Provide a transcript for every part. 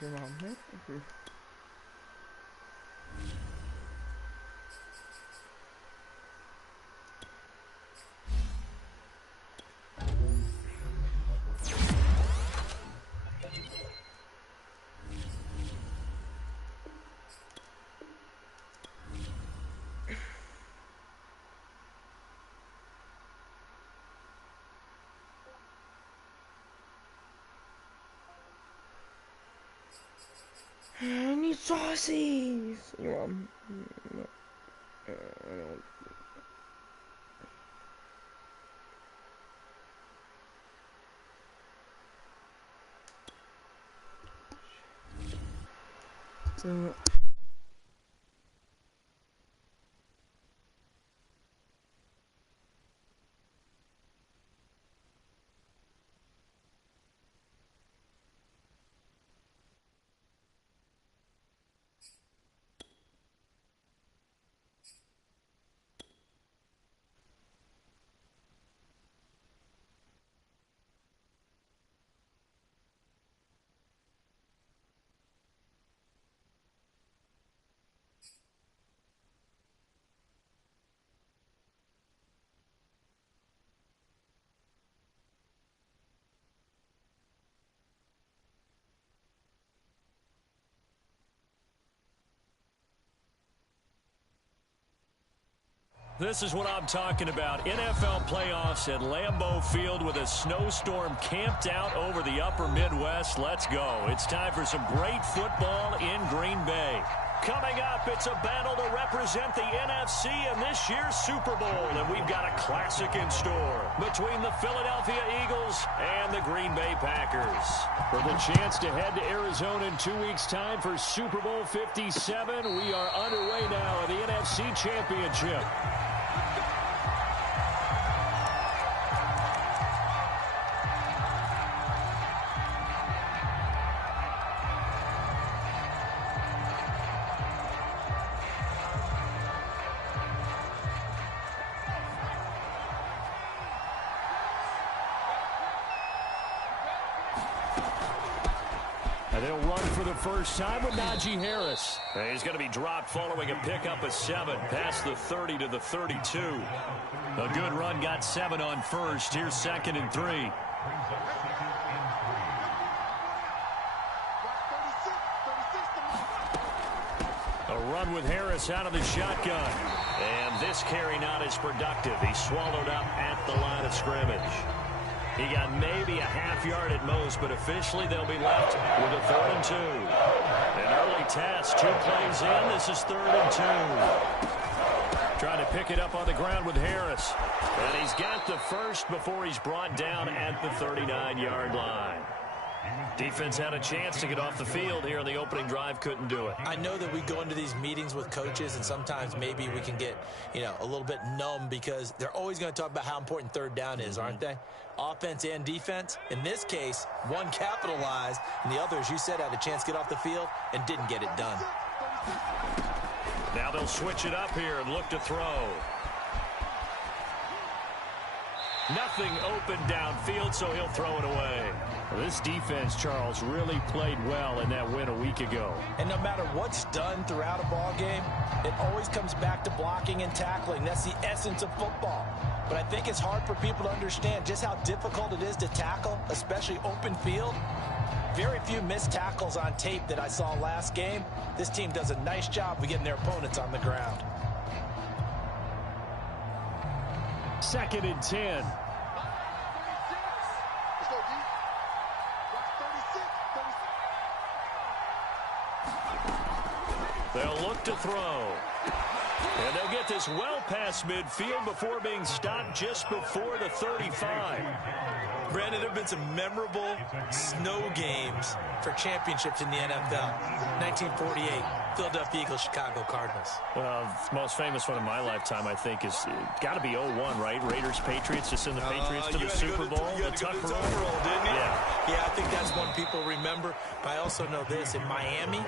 je m'en remets un peu. I need saucies! You want? No. I don't. So. This is what I'm talking about. NFL playoffs at Lambeau Field with a snowstorm camped out over the upper Midwest. Let's go. It's time for some great football in Green Bay. Coming up, it's a battle to represent the NFC in this year's Super Bowl. And we've got a classic in store between the Philadelphia Eagles and the Green Bay Packers. For the chance to head to Arizona in 2 weeks' time for Super Bowl 57, we are underway now at the NFC Championship. And they'll run for the first time with Najee Harris. And he's going to be dropped following a pickup of 7 past the 30 to the 32. A good run got 7 on first. Here's 2nd and 3. A run with Harris out of the shotgun. And this carry not as productive. He's swallowed up at the line of scrimmage. He got maybe a half yard at most, but officially they'll be left with a 3rd and 2. An early test, 2 plays in. This is 3rd and 2. Trying to pick it up on the ground with Harris. And he's got the first before he's brought down at the 39-yard line. Defense had a chance to get off the field here in the opening drive, couldn't do it. I know that we go into these meetings with coaches, and sometimes maybe we can get, a little bit numb because they're always going to talk about how important 3rd down is, aren't they? Offense and defense. In this case, one capitalized, and the other, as you said, had a chance to get off the field and didn't get it done. Now they'll switch it up here and look to throw. Nothing open downfield, so he'll throw it away. Well, this defense, Charles, really played well in that win a week ago. And no matter what's done throughout a ball game, it always comes back to blocking and tackling. That's the essence of football. But I think it's hard for people to understand just how difficult it is to tackle, especially open field. Very few missed tackles on tape that I saw last game. This team does a nice job of getting their opponents on the ground. 2nd and 10. They'll look to throw. And they'll get this well past midfield before being stopped just before the 35. Brandon, there have been some memorable snow games for championships in the NFL. 1948, Philadelphia Eagles, Chicago Cardinals. Well, the most famous one in my lifetime, I think, is got to be 01, right? Raiders, Patriots, to send the Patriots to the Super Bowl. You had to go to the Tuck Roll, didn't you? Yeah. Yeah, I think that's one people remember. But I also know this. In Miami,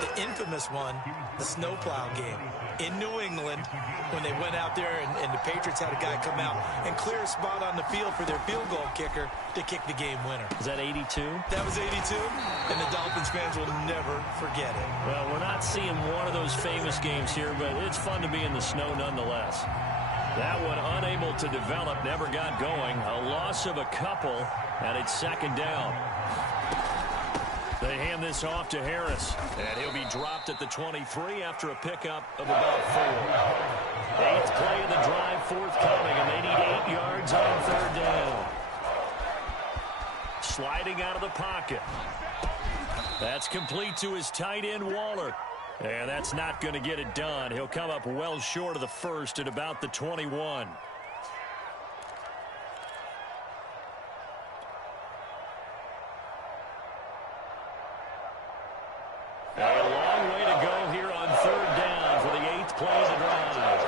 the infamous one, the snowplow game in New England when they went out there and the Patriots had a guy come out and clear a spot on the field for their field goal kicker to kick the game winner. Is that 82? That was 82, and the Dolphins fans will never forget it. Well, we're not seeing one of those famous games here, but it's fun to be in the snow nonetheless. That one unable to develop, never got going. A loss of a couple, and it's second down. They hand this off to Harris, and he'll be dropped at the 23 after a pickup of about 4. 8th play of the drive forthcoming, and they need 8 yards on third down. Sliding out of the pocket. That's complete to his tight end, Waller. And that's not going to get it done. He'll come up well short of the first at about the 21. A long way to go here on third down for the 8th play of the drive.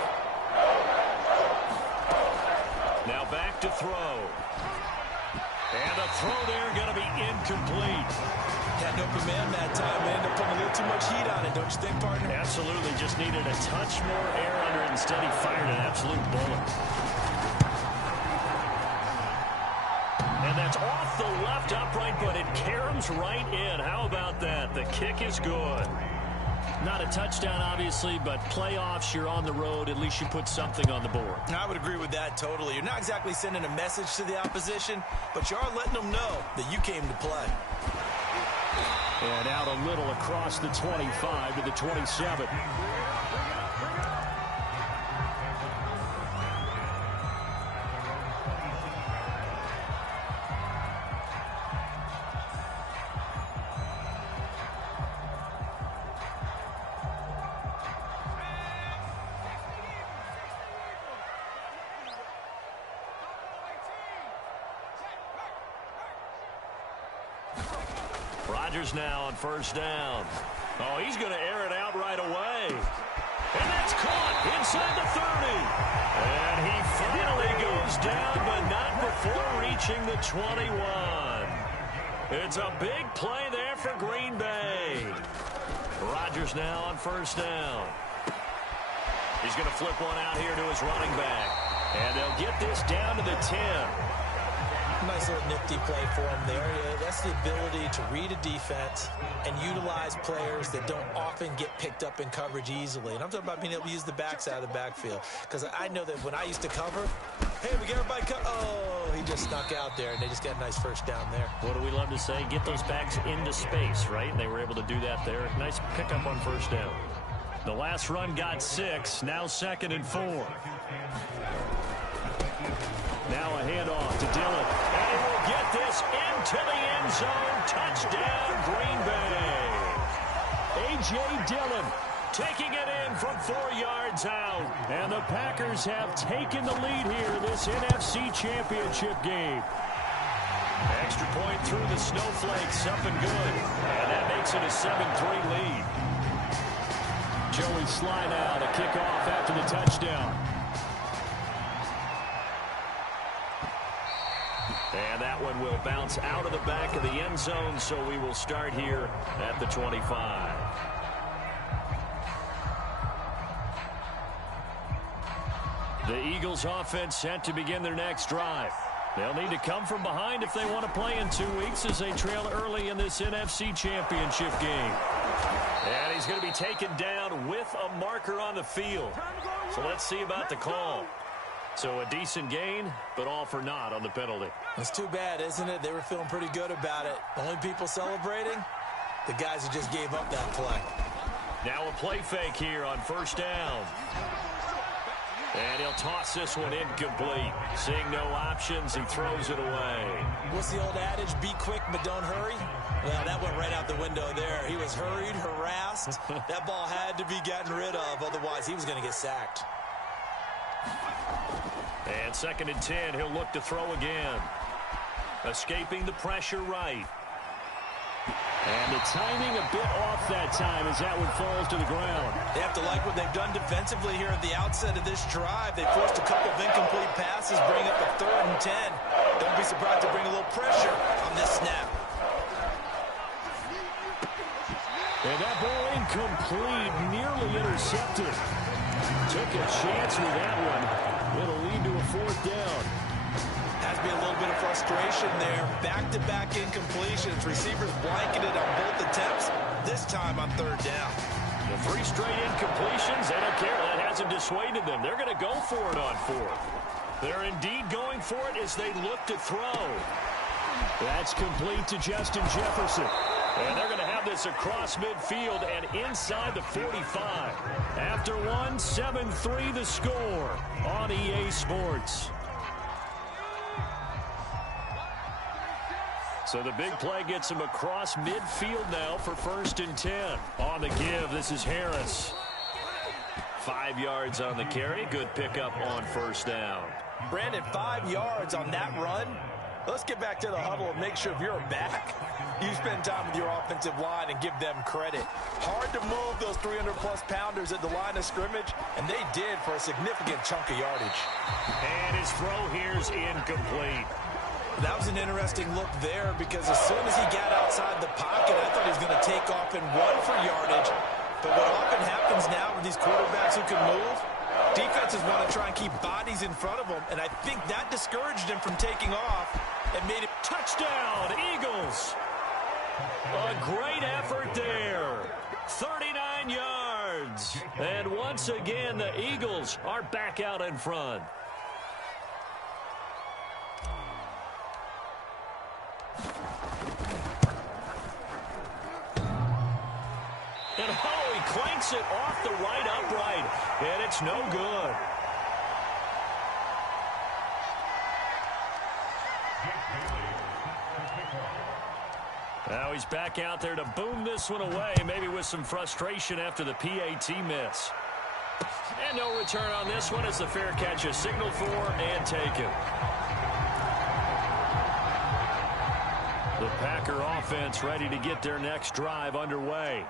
Now back to throw. And the throw there going to be incomplete. Had no command that time. They ended up putting a little too much heat on it, don't you think, partner? Absolutely. Just needed a touch more air under it. Instead, he fired an absolute bullet. And that's off the left upright, but it caroms right in. How about that? The kick is good. Not a touchdown, obviously, but playoffs, you're on the road. At least you put something on the board. I would agree with that totally. You're not exactly sending a message to the opposition, but you are letting them know that you came to play. And out a little across the 25 to the 27. Rodgers now on first down. Oh, he's going to air it out right away. And that's caught inside the 30. And he finally goes down, but not before reaching the 21. It's a big play there for Green Bay. Rodgers now on first down. He's going to flip one out here to his running back. And they'll get this down to the 10. Nice little nifty play for him there. That's the ability to read a defense and utilize players that don't often get picked up in coverage easily. And I'm talking about being able to use the backside of the backfield. Because I know that when I used to cover, hey, we get everybody oh, he just snuck out there, and they just got a nice first down there. What do we love to say? Get those backs into space, right? And they were able to do that there. Nice pickup on first down. The last run got 6. Now 2nd and 4. Now a handoff to Dillon. And he will get this into the end zone. Touchdown, Green Bay. A.J. Dillon taking it in from 4 yards out. And the Packers have taken the lead here in this NFC Championship game. Extra point through the snowflakes, up and good. And that makes it a 7-3 lead. Joey Slid now to kick off after the touchdown. And that one will bounce out of the back of the end zone, so we will start here at the 25. The Eagles offense set to begin their next drive. They'll need to come from behind if they want to play in 2 weeks as they trail early in this NFC Championship game. And he's going to be taken down with a marker on the field. So let's see about the call. So a decent gain, but all for naught on the penalty. It's too bad, isn't it? They were feeling pretty good about it. The only people celebrating, the guys who just gave up that play. Now a play fake here on first down. And he'll toss this one incomplete. Seeing no options, he throws it away. What's the old adage? Be quick, but don't hurry? Well, that went right out the window there. He was hurried, harassed. That ball had to be gotten rid of, otherwise he was going to get sacked. And 2nd and 10, he'll look to throw again. Escaping the pressure right. And the timing a bit off that time as that one falls to the ground. They have to like what they've done defensively here at the outset of this drive. They forced a couple of incomplete passes, bring up a 3rd and 10. Don't be surprised to bring a little pressure on this snap. And that ball incomplete, nearly intercepted. Took a chance with that one. It'll lead to a 4th down. Has to be a little bit of frustration there. Back-to-back incompletions. Receivers blanketed on both attempts. This time on 3rd down. The 3 straight incompletions, they don't care. That hasn't dissuaded them. They're going to go for it on 4th. They're indeed going for it as they look to throw. That's complete to Justin Jefferson. And they're going to have this across midfield and inside the 45. After one, 7-3 the score on EA Sports. So the big play gets him across midfield now for 1st and 10. On the give, this is Harris. 5 yards on the carry. Good pickup on 1st down. Brandon, 5 yards on that run. Let's get back to the huddle and make sure if you're back, you spend time with your offensive line and give them credit. Hard to move those 300-plus pounders at the line of scrimmage, and they did for a significant chunk of yardage. And his throw here is incomplete. That was an interesting look there because as soon as he got outside the pocket, I thought he was going to take off and run for yardage. But what often happens now with these quarterbacks who can move, defenses want to try and keep bodies in front of them, and I think that discouraged him from taking off and made it touchdown, Eagles. A great effort there. 39 yards. And once again, the Eagles are back out in front. And oh, he clanks it off the right upright. And it's no good. Now he's back out there to boom this one away, maybe with some frustration after the PAT miss. And no return on this one as the fair catch is signaled for and taken. The Packer offense ready to get their next drive underway.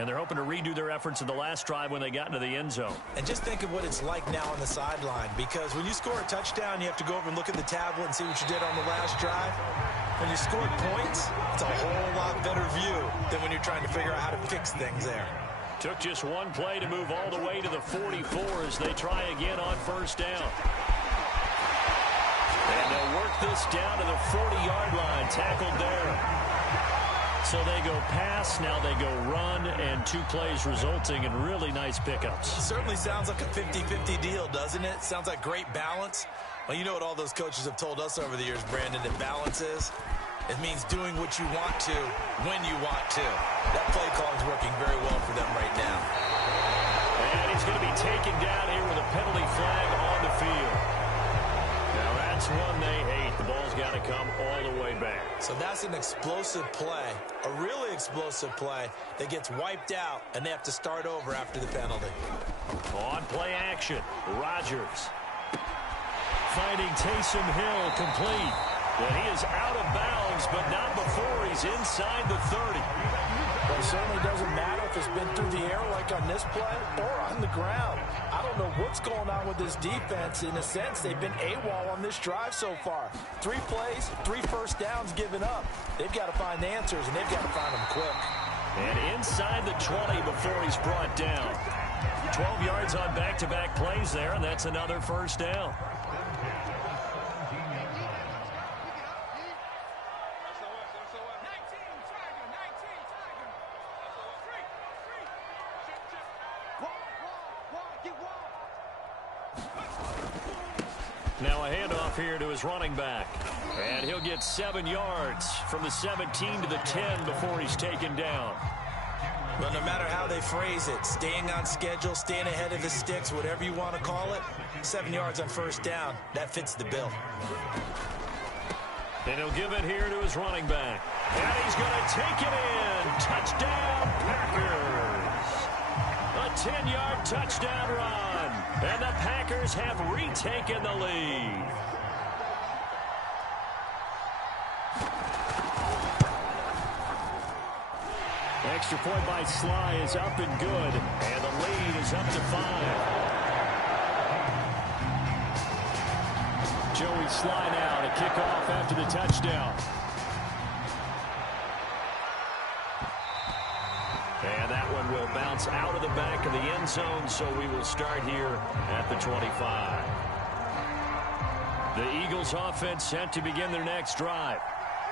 And they're hoping to redo their efforts in the last drive when they got into the end zone. And just think of what it's like now on the sideline, because when you score a touchdown, you have to go over and look at the tablet and see what you did on the last drive. When you scored points, it's a whole lot better view than when you're trying to figure out how to fix things there. Took just one play to move all the way to the 44 as they try again on 1st down. And they'll work this down to the 40-yard line, tackled there. So they go pass, now they go run, and 2 plays resulting in really nice pickups. Certainly sounds like a 50-50 deal, doesn't it? Sounds like great balance. Well, you know what all those coaches have told us over the years, Brandon, that balance is? It means doing what you want to, when you want to. That play calling is working very well for them right now. And he's going to be taken down here with a penalty flag on the field. Now that's one they hate. The ball's got to come all the way back. So that's an explosive play, a really explosive play that gets wiped out, and they have to start over after the penalty. On play action, Rodgers. Finding Taysom Hill complete. And he is out of bounds, but not before he's inside the 30. Well, it certainly doesn't matter if it's been through the air like on this play or on the ground. I don't know what's going on with this defense. In a sense, they've been AWOL on this drive so far. 3 plays, 3 first downs given up. They've got to find answers, and they've got to find them quick. And inside the 20 before he's brought down. 12 yards on back-to-back plays there, and that's another 1st down. Now a handoff here to his running back. And he'll get 7 yards from the 17 to the 10 before he's taken down. Well, no matter how they phrase it, staying on schedule, staying ahead of the sticks, whatever you want to call it, 7 yards on 1st down, that fits the bill. And he'll give it here to his running back. And he's going to take it in. Touchdown, Packers. A 10-yard touchdown run. And the Packers have retaken the lead. Extra point by Sly is up and good. And the lead is up to 5. Joey Sly now to kick off after the touchdown. And bounce out of the back of the end zone, so we will start here at the 25. The Eagles offense set to begin their next drive.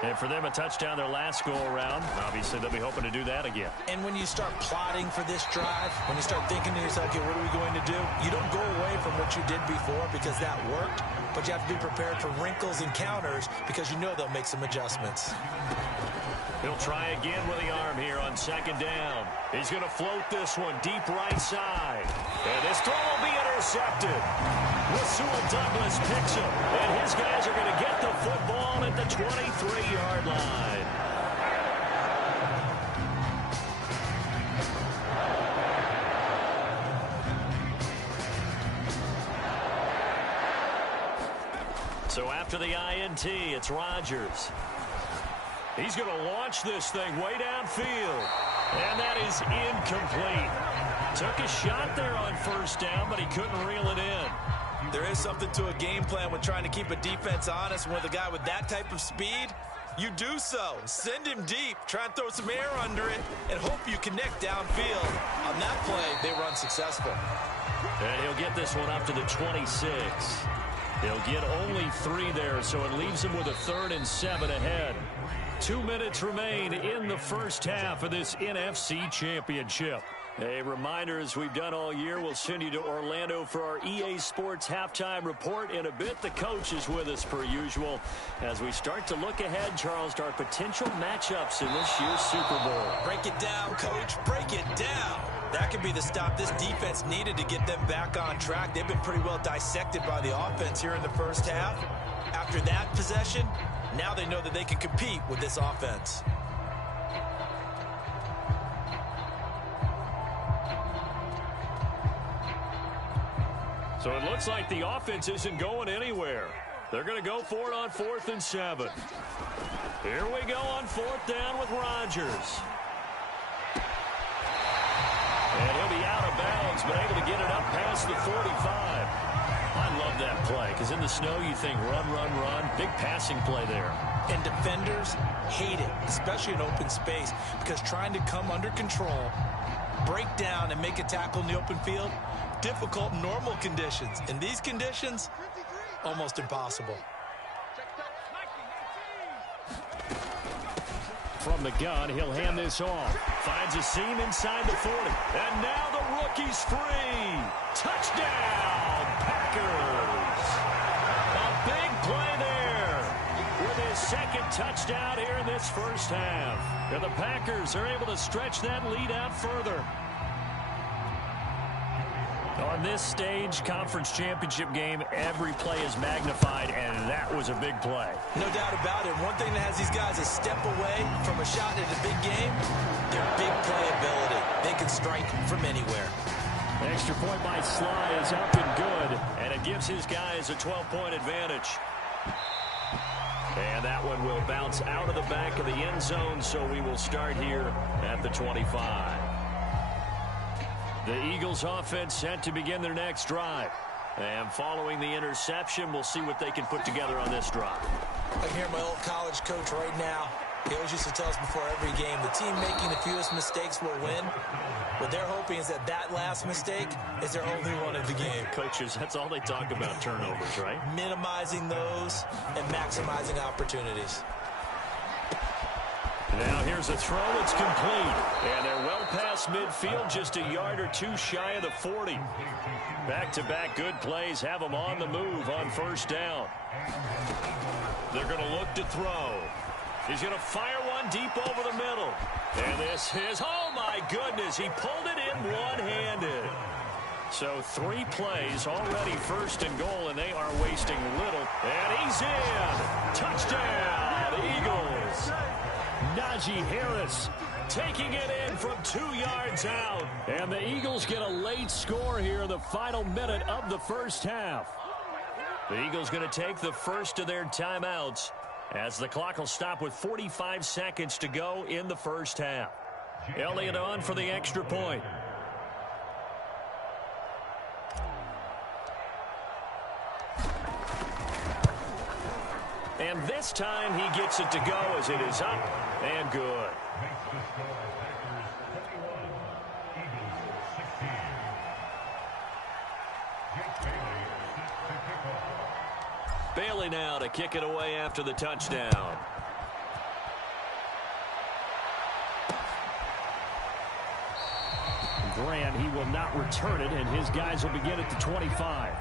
And for them, a touchdown their last go-around. Obviously, they'll be hoping to do that again. And when you start plotting for this drive, when you start thinking to yourself, okay, what are we going to do? You don't go away from what you did before because that worked, but you have to be prepared for wrinkles and counters because you know they'll make some adjustments. He'll try again with the arm here on second down. He's going to float this one deep right side. And this throw will be intercepted. Rasul Douglas picks him. And his guys are going to get the football at the 23-yard line. So after the INT, it's Rodgers. He's going to launch this thing way downfield. And that is incomplete. Took a shot there on first down, but he couldn't reel it in. There is something to a game plan when trying to keep a defense honest. With a guy with that type of speed, you do so. Send him deep. Try and throw some air under it and hope you connect downfield. On that play, they were unsuccessful. And he'll get this one up to the 26. He'll get only 3 there, so it leaves him with a 3rd and 7 ahead. 2 minutes remain in the first half of this NFC Championship. A reminder, as we've done all year, we'll send you to Orlando for our EA Sports halftime report. In a bit, the coach is with us per usual as we start to look ahead, Charles, to our potential matchups in this year's Super Bowl. Break it down, Coach. Break it down. That could be the stop this defense needed to get them back on track. They've been pretty well dissected by the offense here in the first half. After that possession, now they know that they can compete with this offense. So it looks like the offense isn't going anywhere. They're going to go for it on 4th and 7. Here we go on 4th down with Rodgers. And he'll be out of bounds, but able to get it up past the 45. I love that play, because in the snow you think run, run, run. Big passing play there. And defenders hate it, especially in open space, because trying to come under control, break down, and make a tackle in the open field, difficult in normal conditions. In these conditions, almost impossible. From the gun, he'll hand this off. Finds a seam inside the 40. And now the rookie's free. Touchdown, Packers. A big play there with his 2nd touchdown here in this first half. And the Packers are able to stretch that lead out further. On this stage, conference championship game, every play is magnified, and that was a big play. No doubt about it. One thing that has these guys a step away from a shot at a big game, their big play ability. They can strike from anywhere. Extra point by Slid is up and good, and it gives his guys a 12-point advantage. And that one will bounce out of the back of the end zone, so we will start here at the 25. The Eagles offense set to begin their next drive. And following the interception, we'll see what they can put together on this drive. I can hear my old college coach right now. He always used to tell us before every game, the team making the fewest mistakes will win. What they're hoping is that that last mistake is their only one of the game. Coaches, that's all they talk about, turnovers, right? Minimizing those and maximizing opportunities. Now here's a throw. It's complete. And they're well past midfield, just a yard or 2 shy of the 40. Back-to-back good plays have them on the move on first down. They're going to look to throw. He's going to fire one deep over the middle. And this is, oh my goodness, he pulled it in one-handed. So 3 plays already first and goal, and they are wasting little. And he's in. Touchdown, Eagles. Najee Harris taking it in from 2 yards out. And the Eagles get a late score here in the final minute of the first half. The Eagles going to take the first of their timeouts as the clock will stop with 45 seconds to go in the first half. Elliott on for the extra point. And this time he gets it to go as it is up and good. Bailey now to kick it away after the touchdown. Grant, he will not return it, and his guys will begin at the 25.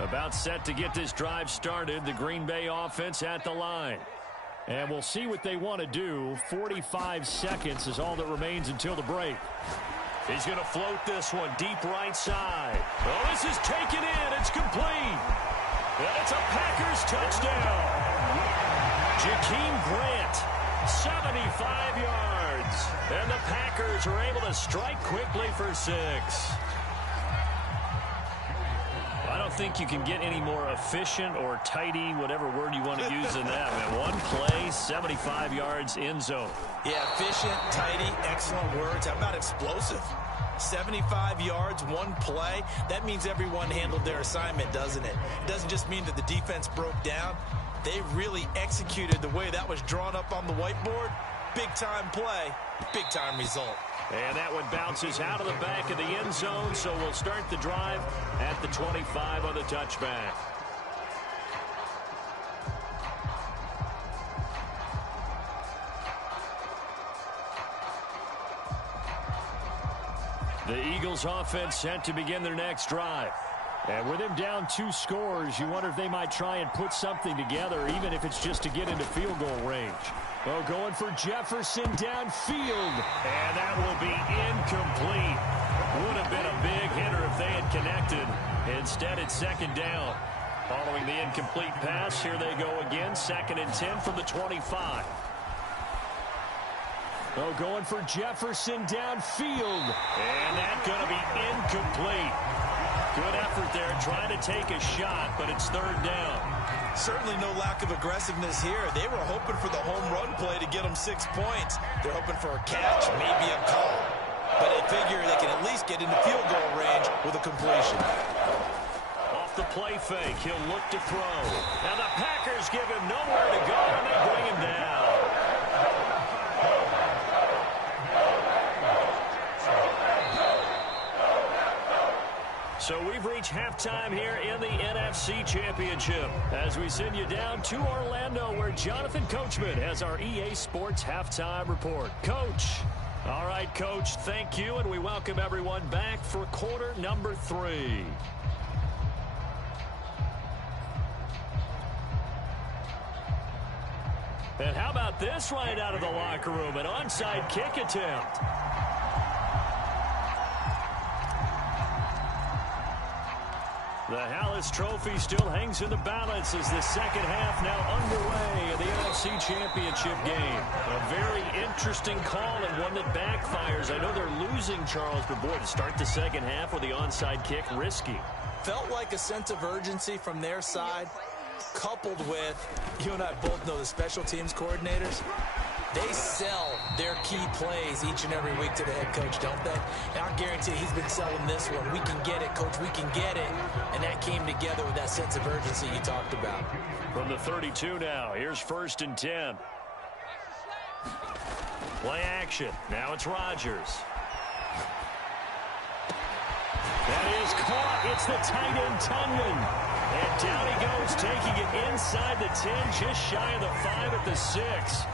About set to get this drive started. The Green Bay offense at the line. And we'll see what they want to do. 45 seconds is all that remains until the break. He's going to float this one deep right side. Oh, this is taken in. It's complete. And it's a Packers touchdown. Jakeem Grant, 75 yards. And the Packers are able to strike quickly for 6. I don't think you can get any more efficient or tidy, whatever word you want to use in that. Man, one play, 75 yards, end zone. Yeah, efficient, tidy, excellent words. How about explosive? 75 yards, one play. That means everyone handled their assignment, doesn't it? It doesn't just mean that the defense broke down. They really executed the way that was drawn up on the whiteboard. Big-time play, big-time result. And that one bounces out of the back of the end zone, so we'll start the drive at the 25 on the touchback. The Eagles offense set to begin their next drive. And with him down 2 scores, you wonder if they might try and put something together, even if it's just to get into field goal range. Oh, going for Jefferson downfield. And that will be incomplete. Would have been a big hitter if they had connected. Instead, it's second down. Following the incomplete pass, here they go again. 2nd and 10 from the 25. Oh, going for Jefferson downfield. And that's going to be incomplete. Good effort there, trying to take a shot, but it's 3rd down. Certainly no lack of aggressiveness here. They were hoping for the home run play to get them 6 points. They're hoping for a catch, maybe a call. But they figure they can at least get into field goal range with a completion. Off the play fake, he'll look to throw. Now the Packers give him nowhere to go, and they bring him down. So we've reached halftime here in the NFC Championship as we send you down to Orlando where Jonathan Coachman has our EA Sports Halftime Report. Coach. All right, Coach, thank you, and we welcome everyone back for quarter number 3. And how about this right out of the locker room, an onside kick attempt. The Hallis Trophy still hangs in the balance as the second half now underway in the NFC Championship game. A very interesting call and one that backfires. I know they're losing, Charles, but boy, to start the second half with the onside kick, risky. Felt like a sense of urgency from their side, coupled with, you and I both know the special teams coordinators. They sell their key plays each and every week to the head coach, don't they? And I guarantee he's been selling this one. We can get it, coach. We can get it. And that came together with that sense of urgency you talked about. From the 32 now, here's 1st and 10. Play action. Now it's Rodgers. That is caught. It's the tight end, Tunyon. And down he goes, taking it inside the 10, just shy of the 5 at the 6.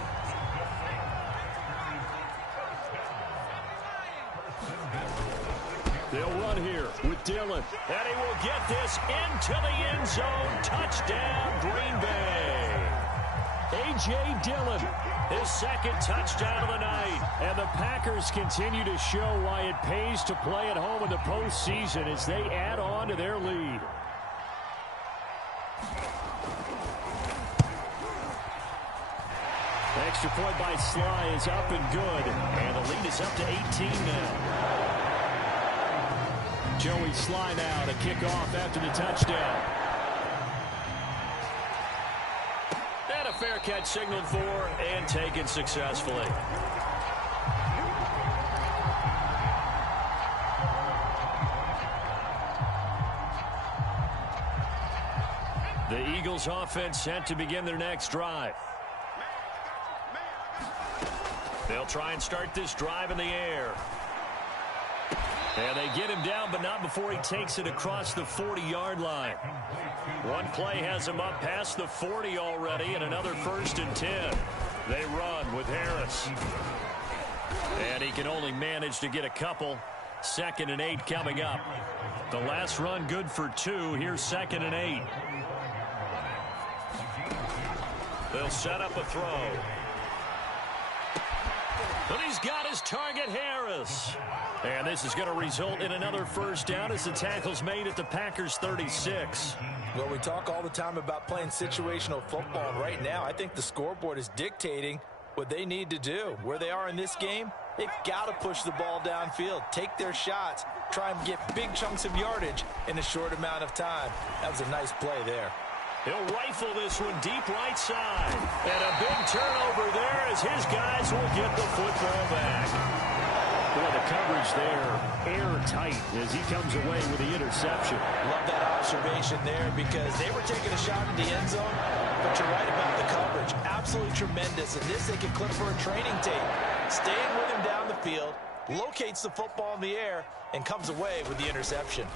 They'll run here with Dillon. And he will get this into the end zone. Touchdown, Green Bay. A.J. Dillon, his 2nd touchdown of the night. And the Packers continue to show why it pays to play at home in the postseason as they add on to their lead. Extra point by Slid is up and good. And the lead is up to 18 now. Joey Slid now to kick off after the touchdown. And a fair catch signaled for and taken successfully. The Eagles offense set to begin their next drive. They'll try and start this drive in the air. And they get him down, but not before he takes it across the 40-yard line. One play has him up past the 40 already, and another 1st and 10. They run with Harris. And he can only manage to get a couple. 2nd and 8 coming up. The last run good for 2. Here's 2nd and 8. They'll set up a throw. But he's got his target, Harris. And this is going to result in another 1st down as the tackle's made at the Packers' 36. Well, we talk all the time about playing situational football, and right now I think the scoreboard is dictating what they need to do. Where they are in this game, they've got to push the ball downfield, take their shots, try and get big chunks of yardage in a short amount of time. That was a nice play there. He'll rifle this one deep right side. And a big turnover there as his guys will get the football back. Boy, the coverage there, airtight as he comes away with the interception. Love that observation there because they were taking a shot in the end zone, but you're right about the coverage. Absolutely tremendous. And this they can clip for a training tape. Staying with him down the field, locates the football in the air, and comes away with the interception.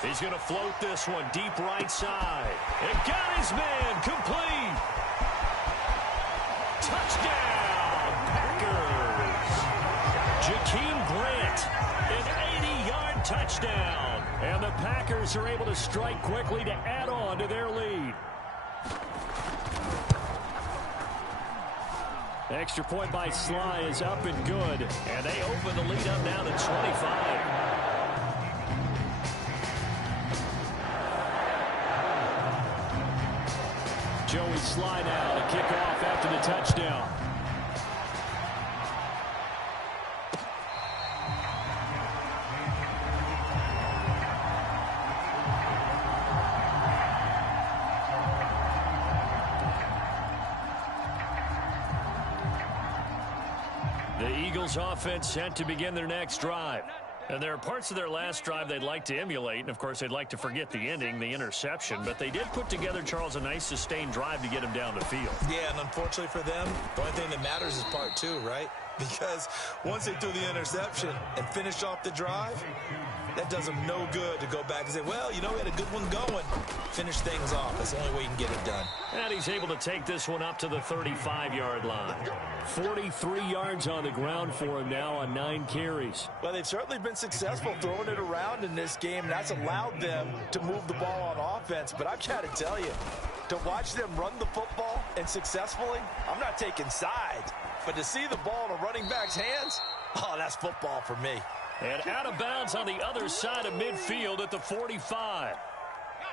He's going to float this one deep right side. And got his man complete. Touchdown, Packers. Jakeem Grant, an 80-yard touchdown. And the Packers are able to strike quickly to add on to their lead. Extra point by Slid is up and good. And they open the lead up now to 25. Joey Slid now to kick off after the touchdown. The Eagles offense set to begin their next drive. And there are parts of their last drive they'd like to emulate. And, of course, they'd like to forget the ending, the interception. But they did put together, Charles, a nice sustained drive to get him down the field. Yeah, and unfortunately for them, the only thing that matters is part 2, right? Because once they threw the interception and finished off the drive, that does them no good to go back and say, well, you know, we had a good one going. Finish things off. That's the only way you can get it done. And he's able to take this one up to the 35-yard line. 43 yards on the ground for him now on 9 carries. Well, they've certainly been successful throwing it around in this game, and that's allowed them to move the ball on offense. But I've got to tell you, to watch them run the football and successfully, I'm not taking sides. But to see the ball in a running back's hands, oh, that's football for me. And out of bounds on the other side of midfield at the 45.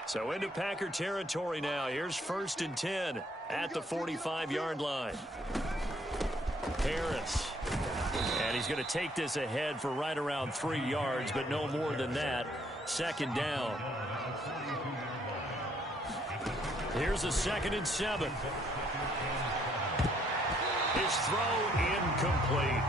So into Packer territory now. Here's 1st and 10 at the 45-yard line. Harris. And he's going to take this ahead for right around 3 yards, but no more than that. 2nd down. Here's a 2nd and 7. His throw incomplete.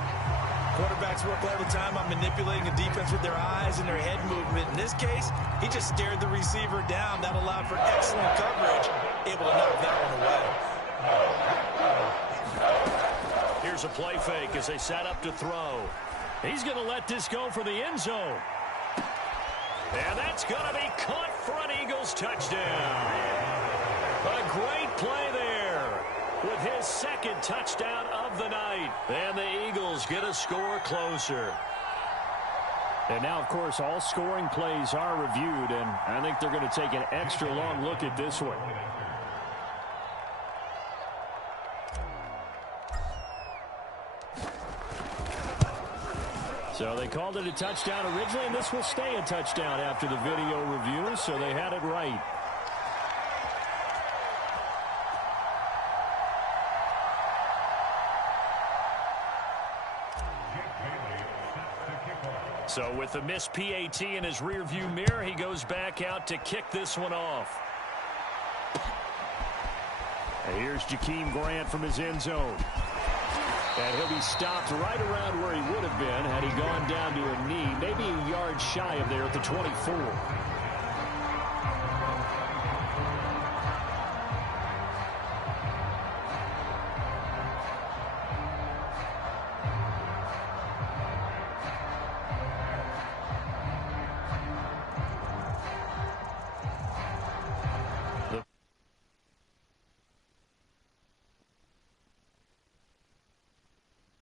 Quarterbacks work all the time on manipulating the defense with their eyes and their head movement. In this case, he just stared the receiver down. That allowed for excellent coverage, able to knock that one away. Here's a play fake as they set up to throw. He's going to let this go for the end zone. And that's going to be caught for an Eagles touchdown. A great play there with his 2nd touchdown of the night. And the Eagles get a score closer. And now, of course, all scoring plays are reviewed, and I think they're going to take an extra long look at this one. So they called it a touchdown originally, and this will stay a touchdown after the video review, so they had it right. So with the missed PAT in his rearview mirror, he goes back out to kick this one off. And here's Jakeem Grant from his end zone. And he'll be stopped right around where he would have been had he gone down to a knee, maybe a yard shy of there at the 24.